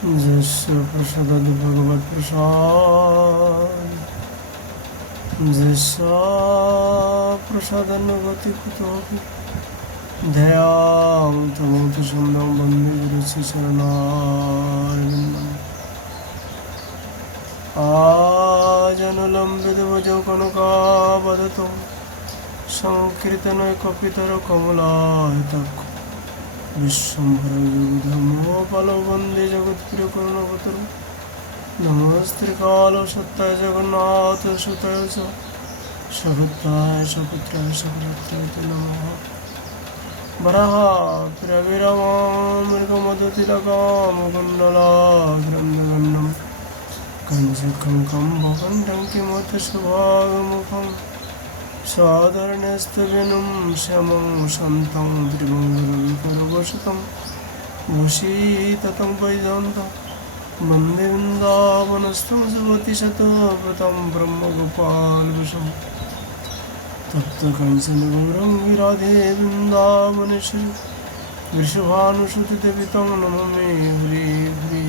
जस्य प्रसादादि भगवत्प्रसाद जस्य प्रसादानुगति कुतोऽपि ध्यां तमोतु छन्दं वन्दे गुरुचरणारविन्दम् आजनुलम्बितभुजौ कनकावदतो संकीर्तनैकपितरकमलाहितक्ष विश्वम्भरयुगधर्मोपलो वन्दे जगत्प्रियकरुणवतरु नमस्त्रिकालो सत्ताय जगन्नाथ सुताय च सपुत्राय सपुत्राय सकलत्राय नमः वराहप्रविरमामृगमदतिलकामकुण्डलाग्रन्दगन्नं कञ्चकङ्कं भवन्तं किमर्थसुभागमुखं सादरण्यस्तवेनं श्यामं शान्तं त्रिमङ्गलविकरवसतं वशीततं वैजयन्तं वन्दे वृन्दावनस्थं सुवतिशतव्रतं ब्रह्मगोपालवशं तप्तकाञ्चन गौरङ्गी राधे वृन्दावनेश्वरि वृषभानुसुते तं नमामि हरि हरि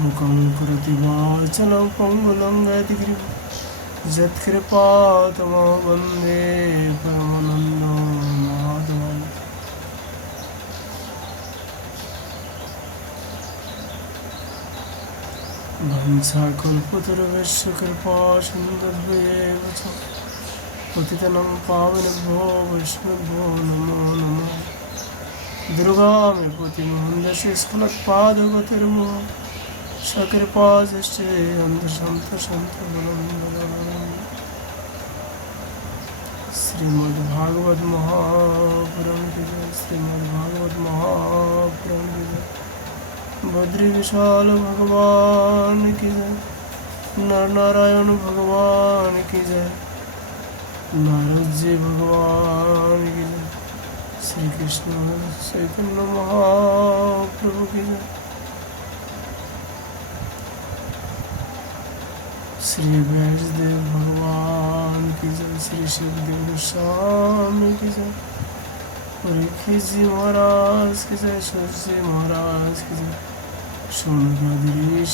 मुखं करोति वाचलं पङ्गुलं गायतिगिरिं यत्कृपातमं वन्दे परमानन्दं माधवम् वंशाकल्पतरुभ्यश्च कृपासिन्धुभ्येव च पतितनं पावनेभ्यो वैष्णवेभ्यो नमो नमः दुर्गामे पतिमहन्दस्य स्खलत्पादगतिर्मो सकृपाजश्च अन्धसन्तसन्तगुणं श्रीमद्भागवत महापुराण की जय श्रीमद्भागवत महापुराण की जय बद्री विशाल भगवान की जय नर नारायण भगवान की जय नारद जी भगवान की जय श्री कृष्ण चैतन्य महाप्रभु की जय श्री वैष्णदेव भगवान की जय श्री शिवदेव गोस्वामी की जय परीक्षित जी महाराज की जय सूर्य जी महाराज की जय सोमनाथ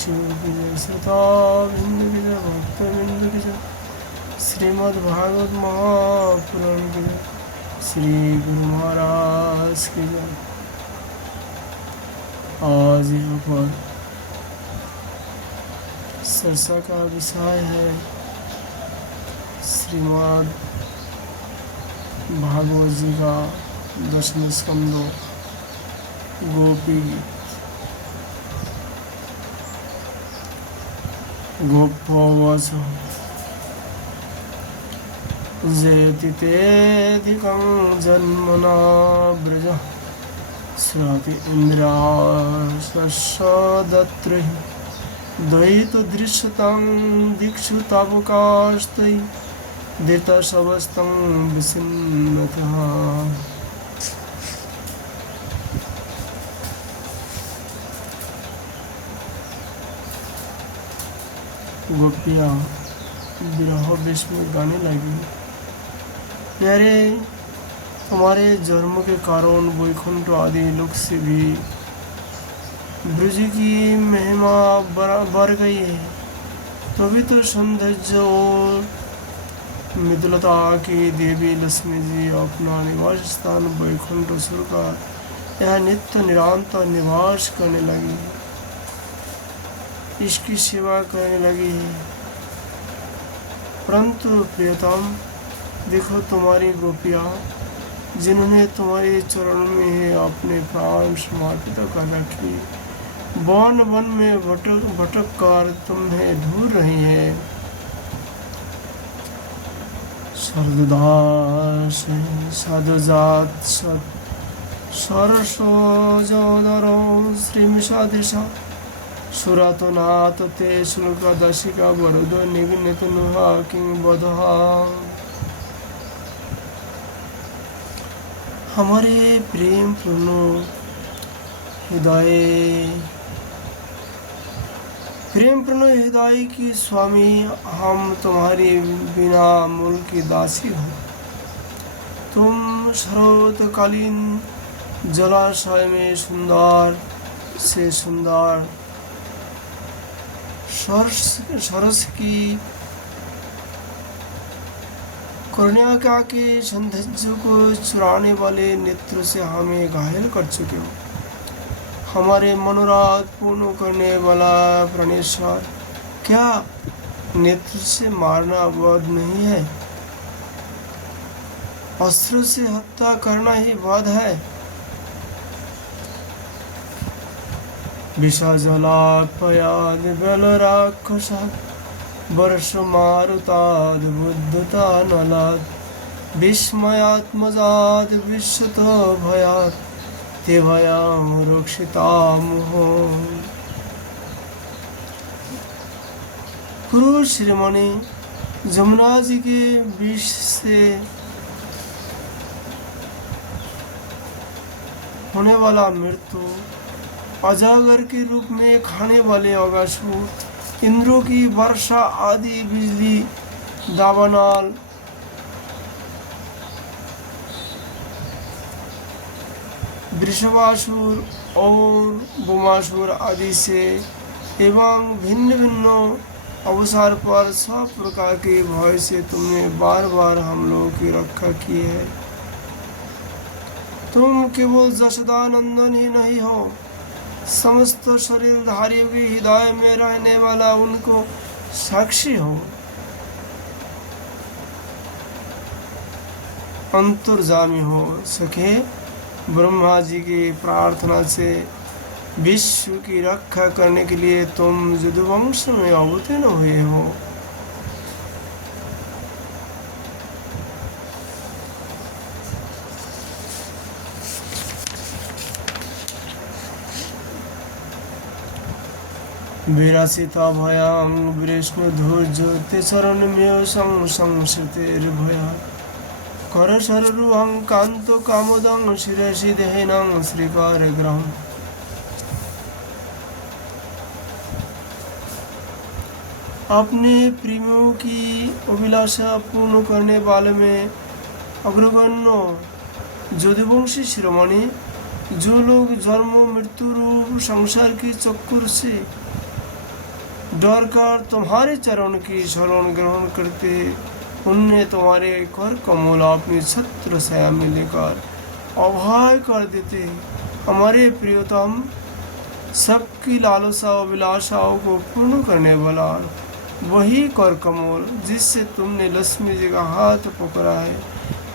शिव की जय श्रोताबिंद की जय भक्तबिंद की जय श्रीमद्भागवत महापुराण की जय श्री गुरु महाराज की जय। आज यहाँ पर चर्चा का विषय है श्रीमद् भागवत जी का दशम स्कंद गोपी गीत। गोपवाच जयति तेऽधिकं जन्मना व्रज स्राति इन्द्राशस्सदत्रैः द्वैतो दृश्यतां दिक्षु तावकास्तैः धृतशवस्तं विचिन्नतः। गोपियाँ विरह वेश में गाने लगी, प्यारे तुम्हारे जन्म के कारण वैकुंठ आदि लोक से भी ब्रज की महिमा बढ़ गई है। पवित्र सौंदर्य और मृदुलता की देवी लक्ष्मी जी अपना निवास स्थान वैकुंठ सुर का यहाँ नित्य निरंतर निवास करने लगी, इसकी सेवा करने लगी है। परंतु प्रियतम देखो, तुम्हारी गोपियाँ जिन्होंने तुम्हारे चरण में अपने प्राण समर्पित कर रखी, वन वन में भटक कर तुम्हें ढूंढ रही है। सर्वदास साधुजात सरसोजोदरो श्रीमिषादिशा सुरातनाथ ते शुल्क दशिका वरुदो निघ्नित नुहा किंग बधहा। हमारे प्रेम पूर्ण हृदय की स्वामी, हम तुम्हारी बिना मूल की दासी हो। तुम शरतकालीन जलाशय में सुंदर से सुंदर सरस की करुणा के सौंदर्य को चुराने वाले नेत्र से हमें घायल कर चुके हो। हमारे मनोराथ पूर्ण करने वाला प्राणेश्वर, क्या नेत्र से मारना वध नहीं है? अस्त्र से हत्या करना ही वध है। विषजलापयाद बलराक्षसात् वर्षमारुताद् बुद्धतानलात् विस्मयात्मजात् विश्वतो भयात् ते भयं रक्षितामुहो। गुरु श्रीमणि जमुना जी के विष से होने वाला मृत्यु, अजागर के रूप में खाने वाले अगासुर, इंद्रों की वर्षा आदि बिजली, दावानल, वृषभासुर और बुमासुर आदि से एवं भिन्न भिन्न अवसर पर सब प्रकार के भय से तुमने बार बार हम लोगों की रक्षा की है। तुम केवल जशोदानंदन ही नहीं हो, समस्त शरीरधारियों के हृदय में रहने वाला उनको साक्षी हो। अंतर्जामी हो सके ब्रह्मा जी की प्रार्थना से विश्व की रक्षा करने के लिए तुम यदुवंश में अवतीर्ण हुए हो। विरासिता भयां विष्णुध्वज ते शरणमेव संसृतेर्भया करशररुहं कान्तो कामोदं शिरसि देहिनं श्रीकारग्रहम्। अपने प्रेमियों की अभिलाषा पूर्ण करने वाले में अग्रगण्य यदुवंशी शिरोमणि, जो लोग जन्म मृत्यु रूप संसार की चक्कर से डर कर तुम्हारे चरण की शरण ग्रहण करते, उनने तुम्हारे कर कमल अपनी छत्र छाया में लेकर अभय कर देते। हमारे प्रियतम, सबकी लालसा और अभिलाषाओं को पूर्ण करने वाला वही कर कमल जिससे तुमने लक्ष्मी जी का हाथ पकड़ा है,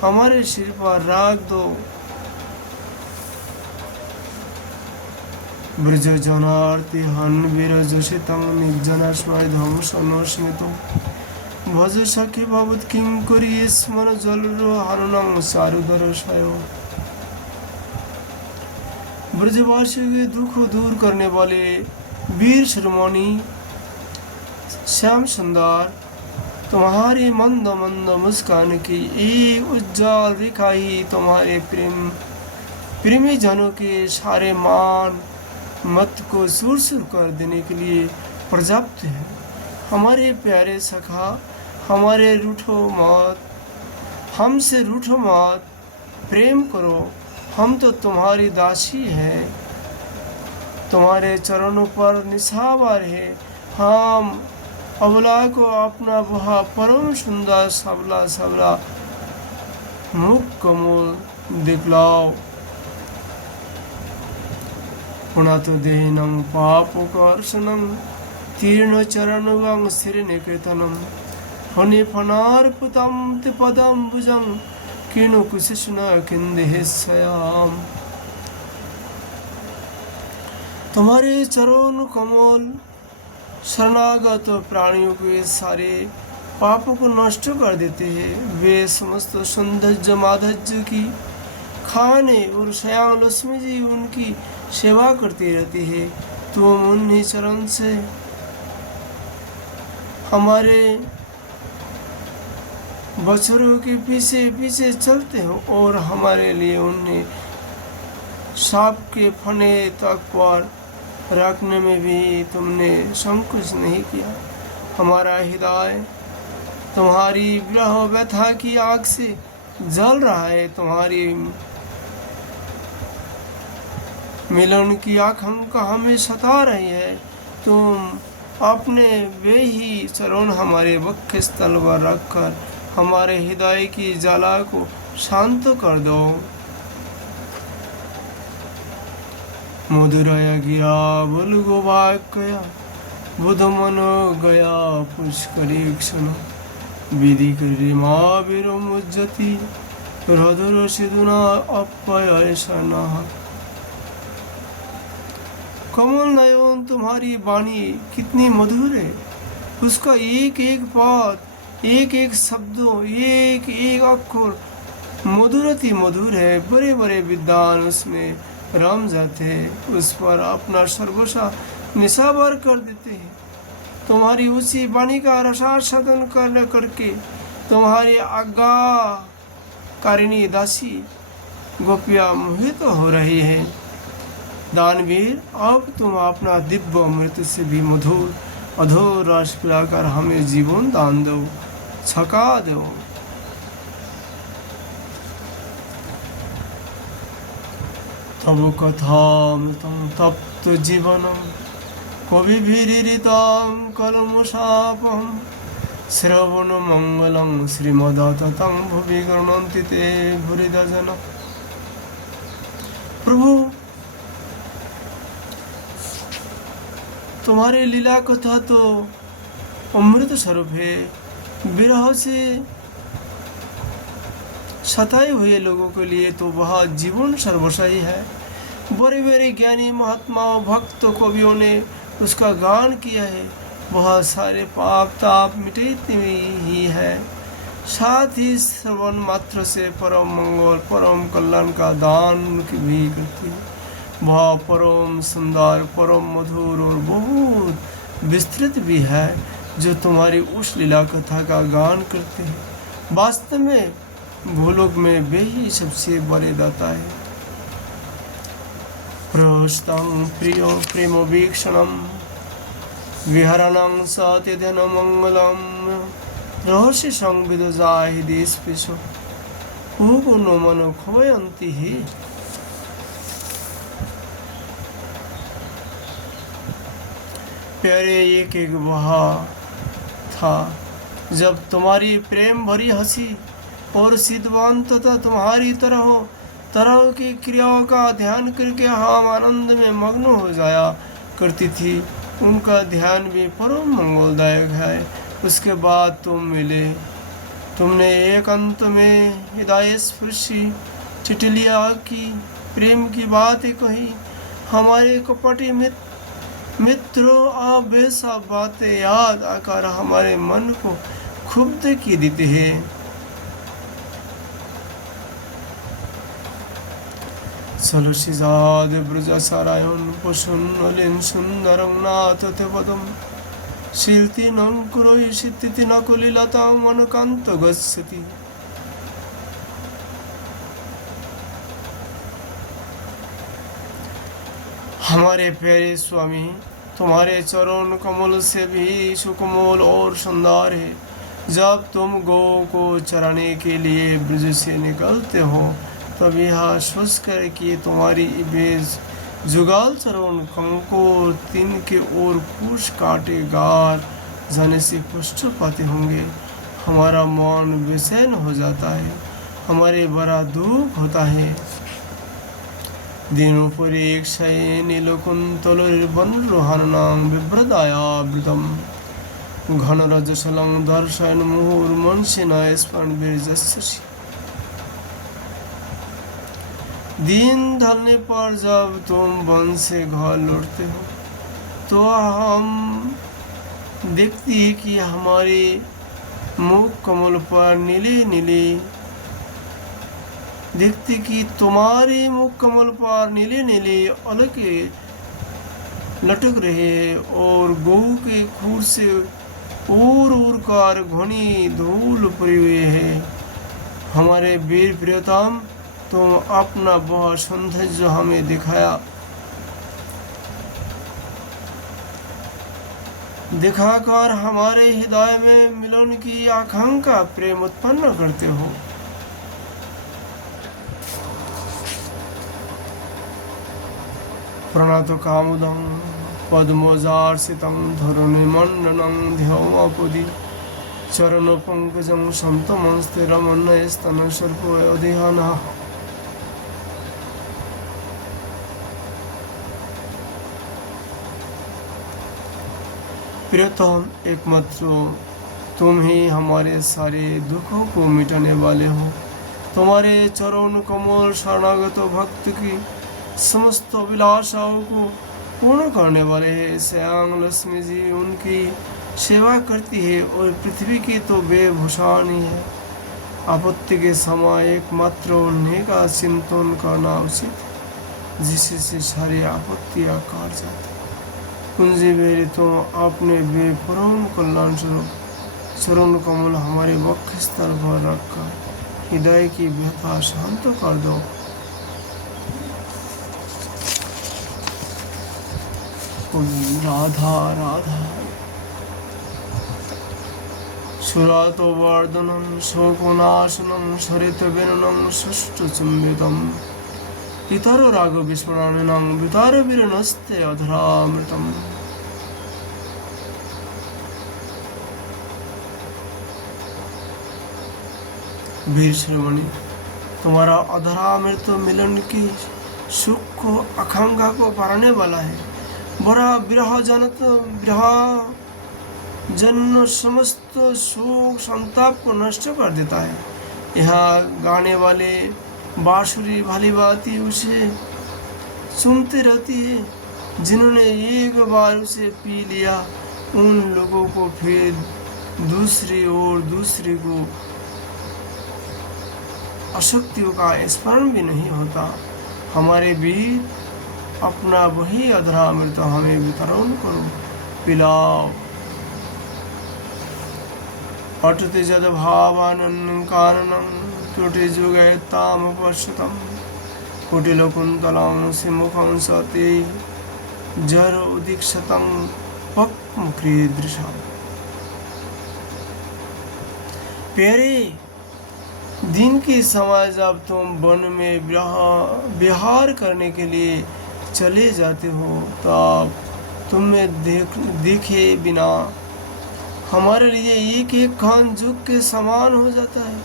हमारे सिर पर रख दो। ब्रज जनार्ति हन विरजसितं निर्जनस्मय ध्वंसनोस्मितं भज सखी भवत किंकरी स्मर जलरो हरणं सारुदरशयो। ब्रजवासियों के दुख दूर करने वाले वीर शिरोमणि श्याम सुंदर, तुम्हारी मंद मंद मुस्कान की एक उज्जवल रेखा ही तुम्हारे प्रेमी जनों के सारे मान मत को सुर सुर कर देने के लिए पर्याप्त है। हमारे प्यारे सखा, हमारे रूठो मत, हमसे रूठो मत, प्रेम करो, हम तो तुम्हारी दासी हैं, तुम्हारे चरणों पर निछावर है। हम अबला को अपना वह परम सुंदर सबला सबला मुख कमल दिखलाओ। पुनः देहिनं पापकर्षणं तीर्ण चरणं श्रीनिकेतनं फणि फणार्पितं ते पदाम्बुजं किनु कुशिष्ण किन्देहस्याम। तुम्हारे चरण कमल शरणागत प्राणियों के सारे पापों को नष्ट कर देते हैं। वे समस्त सौंदर्य माधुर्य की खाने और श्याम लक्ष्मी जी उनकी सेवा करती रहती है। तुम उन्हीं चरण से हमारे बछड़ों के पीछे पीछे चलते हो और हमारे लिए उन्हें सांप के फने तक पर रखने में भी तुमने संकोच नहीं किया। हमारा हृदय तुम्हारी विरह व्यथा की आग से जल रहा है। तुम्हारी मिलन की आकांक्षा हमें सता रही है। तुम अपने वे ही चरण हमारे वक्ष स्थल पर रखकर हमारे हृदय की ज्वाला को शांत कर दो। मधुरय गिया बुलगो वाक्या बुध मनो गया पुष्करी क्षण विधि करिमा विरमुज्जति हृदय सिधुना अपयशना। कमल नयन तुम्हारी वाणी कितनी मधुर है, उसका एक एक बात, एक एक शब्दों, एक एक अक्षर मधुरति मधुर है। बड़े बड़े विद्वान उसमें रम जाते हैं, उस पर अपना सर्वस्व निशावर कर देते हैं। तुम्हारी उसी वाणी का रसास्वादन करके तुम्हारी आज्ञाकारिणी दासी गोपियाँ मोहित हो रही है। दानवीर, अब तुम अपना दिव्य अमृत से भी मधुर अधूर रस पिलाकर हमें जीवन दान दो, छका दो। तब कथामृतं तप्त जीवनम कविभिरीरितं कलमशापं श्रवण मंगलं श्रीमदततं भुवि गृह्णन्ति ते भूरिदा जना। प्रभु, तुम्हारी लीला कथा तो अमृत स्वरूप है। विरह से सताए हुए लोगों के लिए तो वह जीवन सर्वस्वी है। बड़े बड़े ज्ञानी महात्माओं भक्त कवियों ने उसका गान किया है। वह सारे पाप ताप मिटाती ही है, साथ ही श्रवण मात्र से परम मंगल परम कल्याण का दान भी करती है। वह परम सुंदर परम मधुर और बहुत विस्तृत भी है, जो तुम्हारी उस लीला कथा का गान करते हैं। वास्तव में भूलोक में वे ही सबसे बड़े दाता है। प्रहस्तं प्रियो प्रेम वीक्षणं विहरणं सत्यधन मंगलम रहस्य संविद जाहि देश पेशो नो मनो खोयंती ही। प्यारे, एक एक बहा था जब तुम्हारी प्रेम भरी हंसी और सिद्धवान तथा तुम्हारी तरह की क्रियाओं का ध्यान करके हम आनंद में मग्न हो जाया करती थी। उनका ध्यान भी परम मंगलदायक है। उसके बाद तुम मिले, तुमने एक अंत में हृदय स्पर्शी चिटलिया की प्रेम की बातें कही। हमारे कपटी मित्रों, आप वे सब बातें याद आकर हमारे मन को क्षुब्ध की देती है। सलसिजाद ब्रजसारायण पशुन्नलिन सुंदरं नाथ ते पदम शिल्ति नंकुरोई शितिति नकुलिलतां मनकांत गच्छति। हमारे प्यारे स्वामी, तुम्हारे चरण कमल से भी सुकोमल और सुंदर है। जब तुम गौ को चराने के लिए ब्रज से निकलते हो, तब यह सोच कर कि तुम्हारी बेज जुगाल चरण कंकोर तीन के ओर पूछ काटे गार जाने से पुष्ट पाते होंगे, हमारा मन बेचैन हो जाता है, हमारे बड़ा दुख होता है। दिनों पर एक शय नीलकुंतल वनरोहणां बिभ्रदायावृतम् घन रजसलं दर्शन मुहुर्मंसिन स्मरण वीर्यस्य। दिन ढलने पर जब तुम वन से घर लौटते हो, तो हम देखती है कि हमारे मुख कमल पर नीली नीली देखती कि तुम्हारे मुख कमल पर नीले नीले अलके लटक रहे और गऊ के खूर से उड़ कर घनी धूल पड़ी हुई है। हमारे वीर प्रियतम, तुम अपना वह सौंदर्य हमें दिखाकर हमारे हृदय में मिलन की आकांक्षा प्रेम उत्पन्न करते हो। प्रणत कामुदं पद्मजार्चितं धरणिमण्डनं ध्यौमपदि चरणपङ्कजं सन्तमंस्ते रमणस्तनसर्पोऽधिहानः। प्रियतम एकमात्र तुम ही हमारे सारे दुखों को मिटाने वाले हो। तुम्हारे चरण कमल शरणागत भक्त की समस्त अभिलाषाओं को पूर्ण करने वाले हैं। स्वयं लक्ष्मी जी उनकी सेवा करती है और पृथ्वी की तो बेभूषण ही है। आपत्ति के समय एकमात्र उन्हीं का चिंतन करना उचित है, जिससे सारी आपत्तियाँ काट जाती। कुंजी मेरी तुम अपने बेपरम कल्याण स्वरूप चरण कमल हमारे वक्ष स्थल पर रखकर हृदय की व्यथा शांत कर दो। राधा राधा सुरातो वर्धनम शोकनाशनम सरित विननम सुष्टुचुम्बितम इतरो राग विस्मरणं वितार वीरनस्ते अधरामृतम। वीर श्रवणी, तुम्हारा अधरामृत मिलन की सुख को आकांक्षा को बढ़ाने वाला है। बड़ा विरह जन्म समस्त सुख संताप को नष्ट कर देता है। यहाँ गाने वाले बांसुरी भली भांति उसे सुनते रहती है। जिन्होंने एक बार उसे पी लिया, उन लोगों को फिर दूसरी और दूसरी को अशक्तियों का स्मरण भी नहीं होता। हमारे वीर, अपना वही अधरामृत हमें वितरण करो, पिलाओ। अटति जद भावानन्नं कारणं त्रुटि जुगयतामुपश्रुतं कुटिलकुन्तलं सिमुखं सति जरोदीक्षतं पक्वक्रीदृशम्। प्यारे, दिन के समय जब तुम वन में विहार करने के लिए चले जाते हो, तब तुम्हें देखे बिना हमारे लिए एक एक क्षण जुग के समान हो जाता है।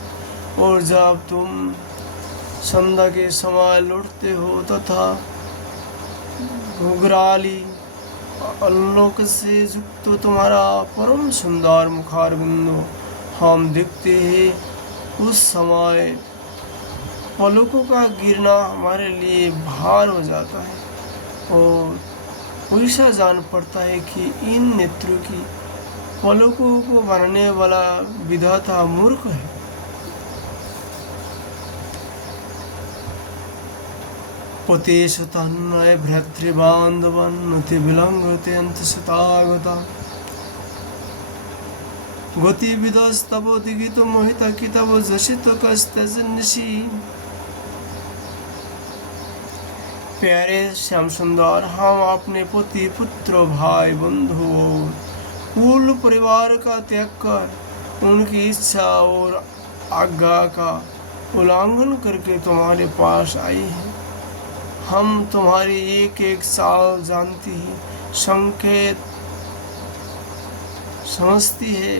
और जब तुम संध्या के समय लौटते हो तथा घुघराली आलोक से युक्त तुम्हारा परम सुंदर मुखारविंद हम देखते हैं, उस समय पलकों का गिरना हमारे लिए भार हो जाता है और ऐसा जान पड़ता है कि इन नेत्रों की पलकों को बनाने वाला विधाता मूर्ख है। पतेषु तन्मय भ्रातृबान्धवन्नति विलंघते अंतसतागता गतिविदस्तव दिगितो मोहिता कितव जशितो कस्तजनिषि। प्यारे श्याम सुंदर, हम अपने पति पुत्र भाई बंधु और कुल परिवार का त्याग कर उनकी इच्छा और आज्ञा का उल्लंघन करके तुम्हारे पास आई हैं। हम तुम्हारी एक एक चाल जानती है, संकेत समझती है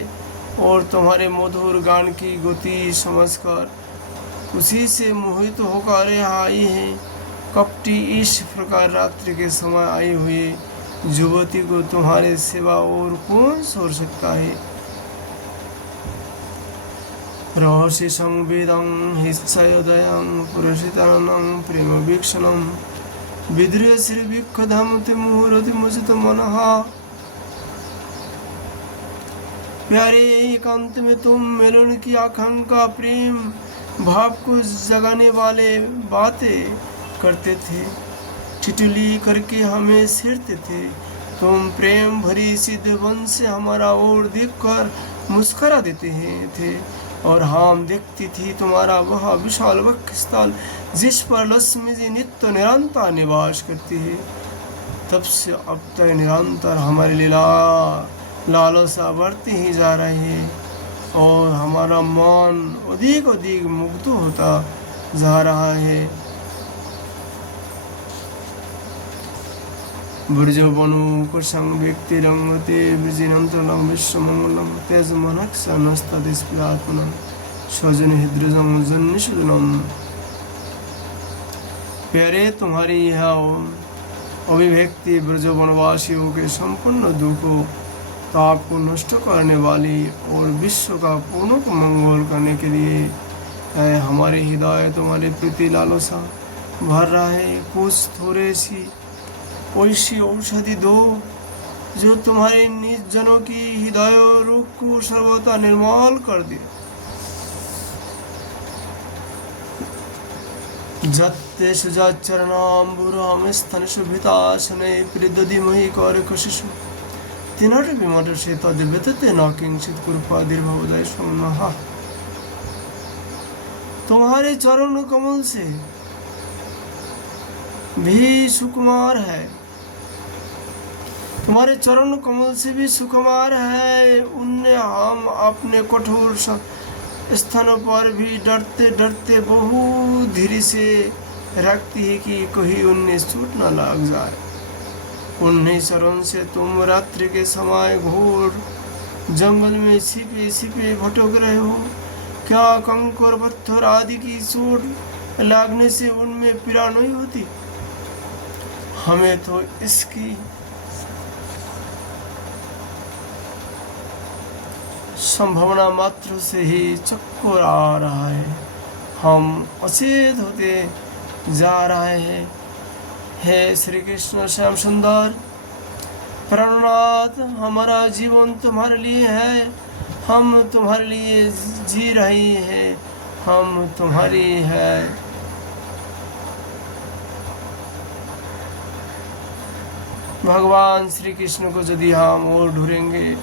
और तुम्हारे मधुर गान की गति समझकर उसी से मोहित होकर यहाँ आई है। कपटी इस प्रकार रात्रि के समय आई हुई युवती को तुम्हारे सिवा और कौन छोड़ सकता है। रहस्य संवेदं हिस्सयोदयं पुरसितानं प्रेम वीक्षणं विद्रिय श्री विक्षधमति मुहूर्ति मुचित मनः। प्यारे, एकांत में तुम मिलन की आकांक्षा प्रेम भाव को जगाने वाले बातें करते थे, ठिठुली करके हमें सिरते थे। तुम प्रेम भरी सिद्ध वन से हमारा ओर देखकर मुस्कुरा देते थे और हम देखती थी तुम्हारा वह विशाल वक्षस्थल जिस पर लक्ष्मी जी नित्य निरंतर निवास करती है। तब से अब तक निरंतर हमारी लीला लालसा बढ़ती ही जा रही है और हमारा मन अधिक अधिक मुग्ध होता जा रहा है। ब्रजवनु कुसंग व्यक्तिरंगते ब्रजिनंतरं विश्वमंगलम तेजमनक्षनस्तदिस्पिरात्मनं स्वजन हृदयं जन्निशुदनम। प्यारे, तुम्हारी यह अभिव्यक्ति ब्रजवनवासियों के संपूर्ण दुखों ताप को नष्ट करने वाली और विश्व का पूर्ण मंगल करने के लिए है। हमारे हृदय तुम्हारे प्रति लालसा भर रहा है। कुछ थोड़े सी ऐसी औषधि दो जो तुम्हारे निज जनों की हृदय रोग को सर्वथा निर्मल कर दे। जत्ते सुजाचरणाम्बुराम स्तन शुभिताशने प्रिदधिमहि कौरकशिशु तिनट विमट से तद व्यतते न किंचित कृपादिर्भवदय सोमनः। तुम्हारे चरण कमल से भी सुकुमार है, तुम्हारे चरण कमल से भी सुकुमार है। उनने हम अपने कठोर स्थानों पर भी डरते डरते बहुत धीरे से रखती है कि कहीं उनमें चोट न लग जाए। उन्हीं चरण से तुम रात्रि के समय घोर जंगल में छिपे छिपे भटक रहे हो। क्या कंकर पत्थर आदि की चोट लगने से उनमें पीड़ा नहीं होती? हमें तो इसकी संभावना मात्र से ही चक्कर आ रहा है। हम अचेत होते जा रहे हैं। हे श्री कृष्ण श्याम सुंदर प्राणनाथ, हमारा जीवन तुम्हारे लिए है। हम तुम्हारे लिए जी रहे हैं, हम तुम्हारी है। भगवान श्री कृष्ण को यदि हम और ढूंढेंगे,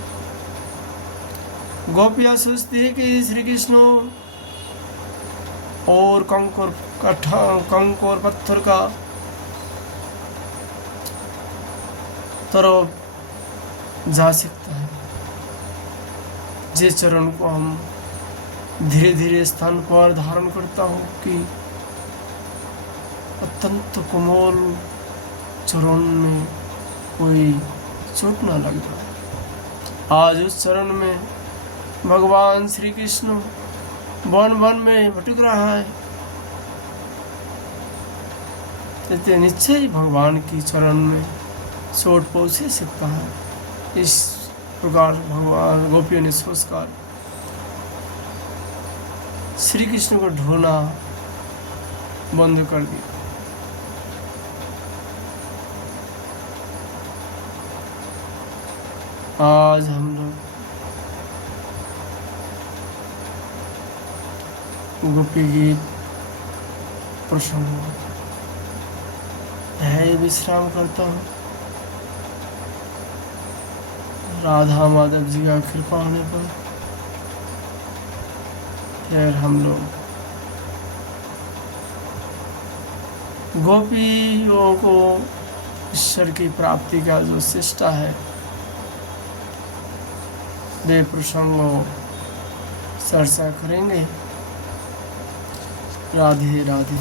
गोपियां सोचती है कि श्री कृष्ण और कंकर पत्थर का तरफ जा सकता है। जिस चरण को हम धीरे धीरे स्थान पर धारण करता हूँ कि अत्यंत कोमल चरण में कोई चोट न लग जाए। आज उस चरण में भगवान श्री कृष्ण वन वन में भटक रहा है। इसलिए निश्चय ही भगवान की चरण में चोट पहुँच सकता है। इस प्रकार भगवान गोपियों ने सोचकर श्री कृष्ण को ढूंढना बंद कर दिया। आज हम लोग गोपी गीत प्रसंग है विश्राम करता हूँ। राधा माधव जी का कृपा होने पर फिर हम लोग गोपियों को ईश्वर की प्राप्ति का जो चेष्टा है वे प्रसंगों चर्चा करेंगे। राधे राधे।